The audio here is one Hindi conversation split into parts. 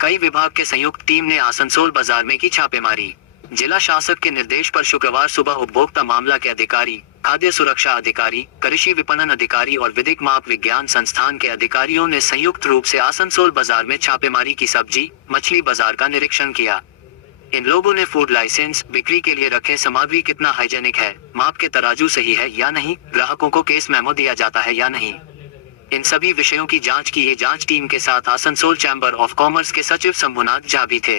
कई विभाग के संयुक्त टीम ने आसनसोल बाजार में की छापेमारी। जिला शासक के निर्देश पर शुक्रवार सुबह उपभोक्ता मामला के अधिकारी, खाद्य सुरक्षा अधिकारी, कृषि विपणन अधिकारी और विधिक माप विज्ञान संस्थान के अधिकारियों ने संयुक्त रूप से आसनसोल बाजार में छापेमारी की। सब्जी मछली बाजार का निरीक्षण किया। इन लोगों ने फूड लाइसेंस, बिक्री के लिए रखे सामग्री कितना हाइजेनिक है, माप के तराजू सही है या नहीं, ग्राहकों को केस मेमो दिया जाता है या नहीं, इन सभी विषयों की जांच की। ये जांच टीम के साथ आसनसोल चैम्बर ऑफ कॉमर्स के सचिव शंभुनाथ झा भी थे।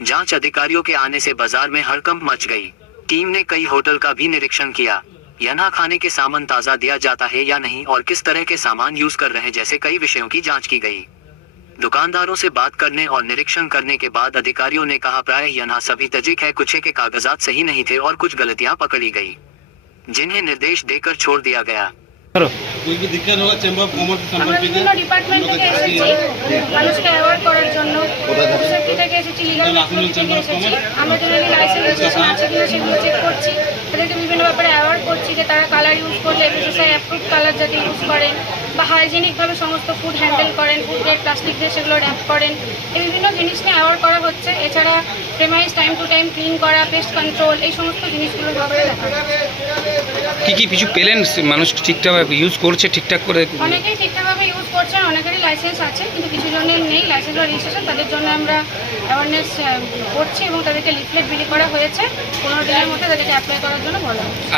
जांच अधिकारियों के आने से बाजार में हड़कंप मच गई। टीम ने कई होटल का भी निरीक्षण किया। यहाँ खाने के सामान ताज़ा दिया जाता है या नहीं और किस तरह के सामान यूज कर रहे हैं जैसे कई विषयों की जांच की गई। दुकानदारों से बात करने और निरीक्षण करने के बाद अधिकारियों ने कहा प्रायः यहाँ सभी तजिक है, कुछ के कागजात सही नहीं थे और कुछ गलतियां पकड़ी गई, जिन्हें निर्देश देकर छोड़ दिया गया। कोई भी दिक्कत होगा चैम्बर ऑफ कॉमर्स के আমরা বিভিন্ন ডিপার্টমেন্ট থেকে এসেছি মানুষকে অ্যাওয়ার্ড করার জন্য, সেফটি থেকে এসেছি, লিগাল থেকে এসেছি। আমরা জেনারেলি লাইসেন্স রেজিস্ট্রেশন আছে কিনা সেগুলো চেক করছি, তাদেরকে বিভিন্ন ব্যাপারে অ্যাওয়ার্ড করছি যে তারা কালার ইউজ করলে এফএসএসআই অ্যাপ্রুভ কালার যাতে ইউজ করেন বা হাইজেনিকভাবে সমস্ত ফুড হ্যান্ডেল করেন, ফুড গ্রেড প্লাস্টিক দিয়ে সেগুলো র্যাপ করেন, এই বিভিন্ন জিনিস নিয়ে অ্যাওয়ার্ড করা হচ্ছে। এছাড়া প্রেমাইজ টাইম টু টাইম ক্লিন করা, পেস্ট কন্ট্রোল, এই সমস্ত জিনিসগুলো ব্যাপারে দেখা হচ্ছে। কি কিছু পেলেন মানুষ ঠিকঠাকভাবে ইউজ করছে, ঠিকঠাক করে অনেকেই ঠিকঠাকভাবে ইউজ করছেন, অনেকেরই লাইসেন্স আছে কিন্তু কিছু জনের নেই লাইসেন্স বা রেজিস্ট্রেশন। তাদের জন্য আমরা অ্যাওয়ারনেস করছি এবং তাদেরকে লিফলেট বিলি করা হয়েছে। 15 দিনের মধ্যে তাদেরকে অ্যাপ্লাই করার জন্য বলা হয়েছে।